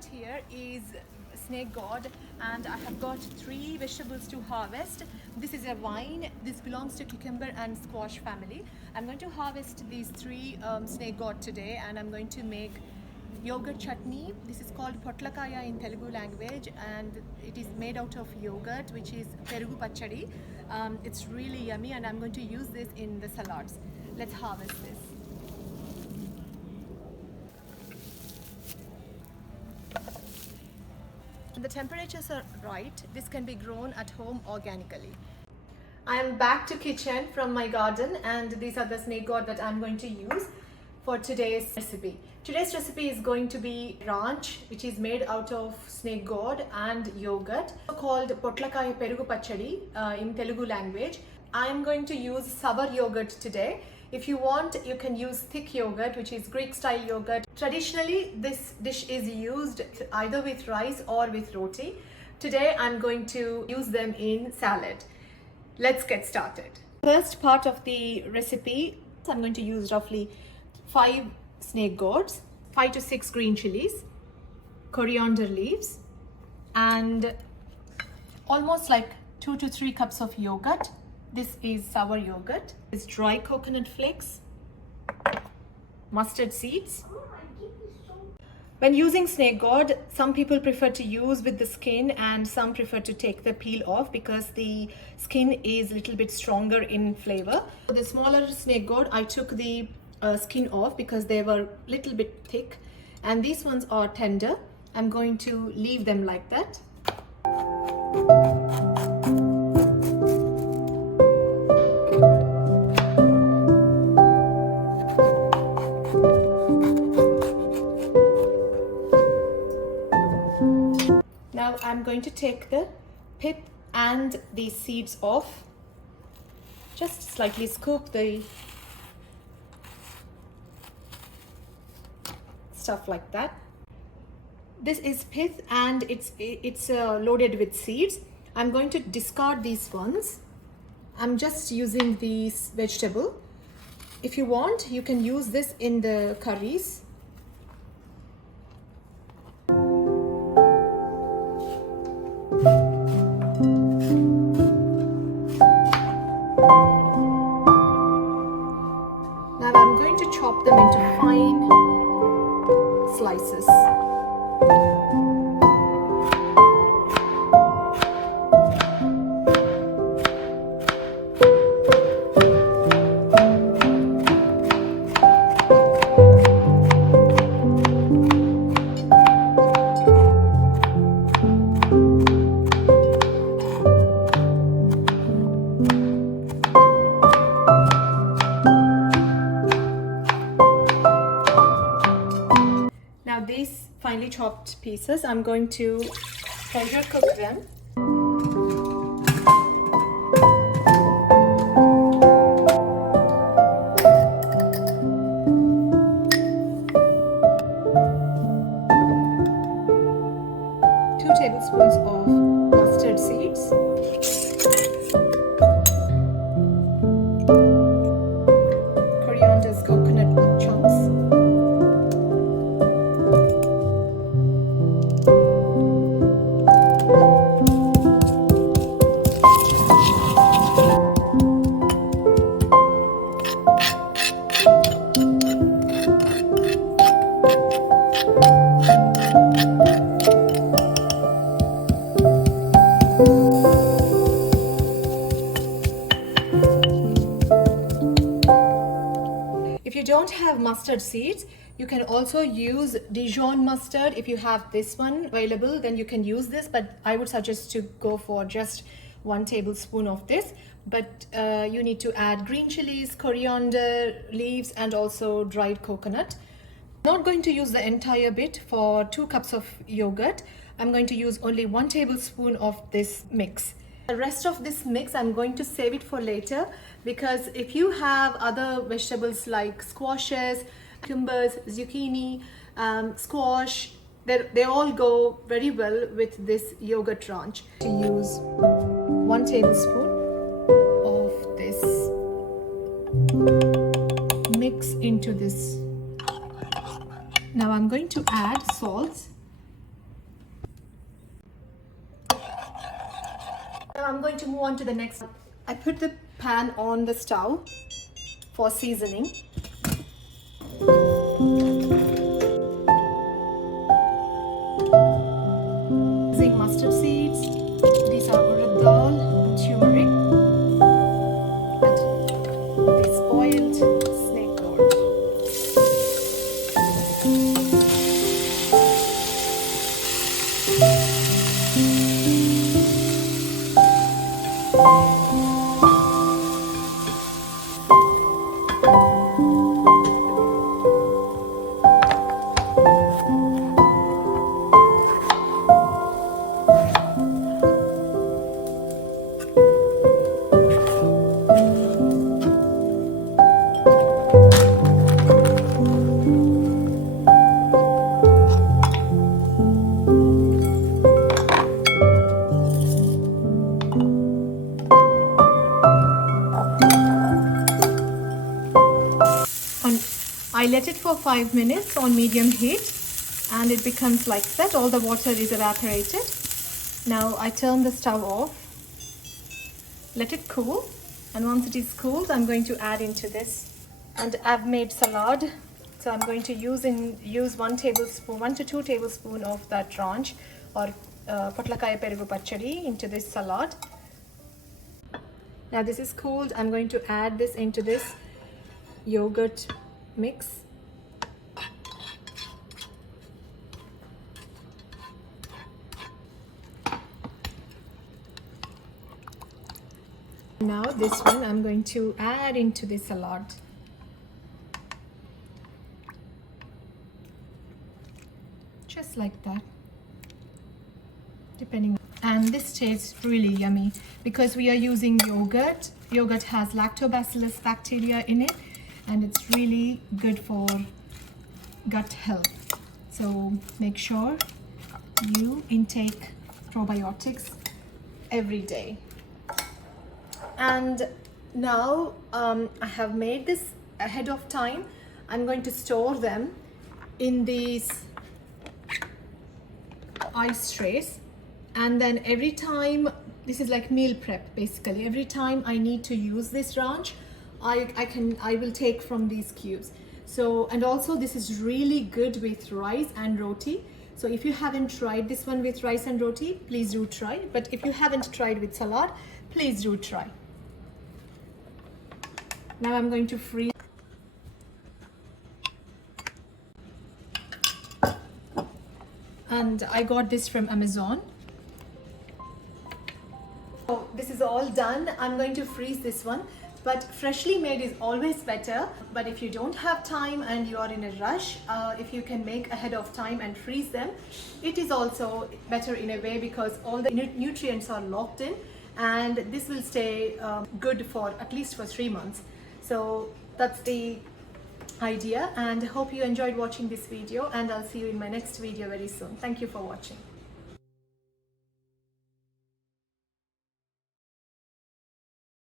right here is snake gourd, and I have got 3 vegetables to harvest. This is a vine. This belongs to cucumber and squash family. I'm going to harvest these 3 snake gourd today, and I'm going to make yogurt chutney. This is called Potlakaya in Telugu language, and it is made out of yogurt, which is Telugu Pachadi. It's really yummy, and I'm going to use this in the salads. Let's harvest this. When the temperatures are right, this can be grown at home organically. I am back to kitchen from my garden, and these are the snake gourd that I'm going to use for today's recipe. Today's recipe is going to be ranch, which is made out of snake gourd and yogurt, called Potlakaya Pachadi in Telugu language. I am going to use sour yogurt today. If you want, you can use thick yogurt, which is Greek style yogurt. Traditionally, this dish is used either with rice or with roti. Today, I'm going to use them in salad. Let's get started. First part of the recipe, I'm going to use roughly 5 snake gourds, 5 to 6 green chilies, coriander leaves, and almost like 2 to 3 cups of yogurt. This is sour yogurt. It's dry coconut flakes, mustard seeds. When using snake gourd, some people prefer to use with the skin, and some prefer to take the peel off because the skin is a little bit stronger in flavor. For the smaller snake gourd, I took the skin off because they were a little bit thick, and these ones are tender. I'm going to leave them like that. Now I'm going to take the pith and the seeds off. Just slightly scoop the stuff like that. This is pith, and it's loaded with seeds. I'm going to discard these ones. I'm just using this vegetable. If you want, you can use this in the curries. Now I'm going to chop them into fine slices. These finely chopped pieces, I'm going to pressure cook them. 2 tablespoons of mustard seeds, coriander's coconut chunks, If you don't have mustard seeds, you can also use Dijon mustard. If you have this one available, then you can use this, but I would suggest to go for just 1 tablespoon of this. But you need to add green chilies, coriander leaves, and also dried coconut. I'm not going to use the entire bit for 2 cups of yogurt. I'm going to use only 1 tablespoon of this mix. The rest of this mix, I'm going to save it for later, because if you have other vegetables like squashes, cucumbers, zucchini, squash, they all go very well with this yogurt ranch. To use 1 tablespoon of this mix into this. Now I'm going to add salt. Now I'm going to move on to the next. I put the pan on the stove for seasoning. Using mustard seeds. These are urad dal, turmeric, and this boiled snake gourd. I let it for 5 minutes on medium heat and it becomes like that. All the water is evaporated. Now I turn the stove off, let it cool, and once it is cooled I'm going to add into this. And I've made salad, so I'm going to use 1 to 2 tablespoons of that ranch or Potlakaya Pachadi into this salad. Now this is cooled. I'm going to add this into this yogurt mix. Now this one I'm going to add into the salad. Just like that, depending. And this tastes really yummy because we are using yogurt. Yogurt has lactobacillus bacteria in it, and it's really good for gut health. So make sure you intake probiotics every day. And now I have made this ahead of time. I'm going to store them in these ice trays, and then every time, this is like meal prep basically, every time I need to use this ranch, I will take from these cubes. So, and also this is really good with rice and roti. So if you haven't tried this one with rice and roti, please do try. But if you haven't tried with salad, please do try. Now I'm going to freeze. And I got this from Amazon. So this is all done. I'm going to freeze this one. But freshly made is always better. But if you don't have time and you are in a rush, if you can make ahead of time and freeze them, it is also better in a way because all the nutrients are locked in, and this will stay good for at least for 3 months. So that's the idea, and I hope you enjoyed watching this video, and I'll see you in my next video very soon. Thank you for watching.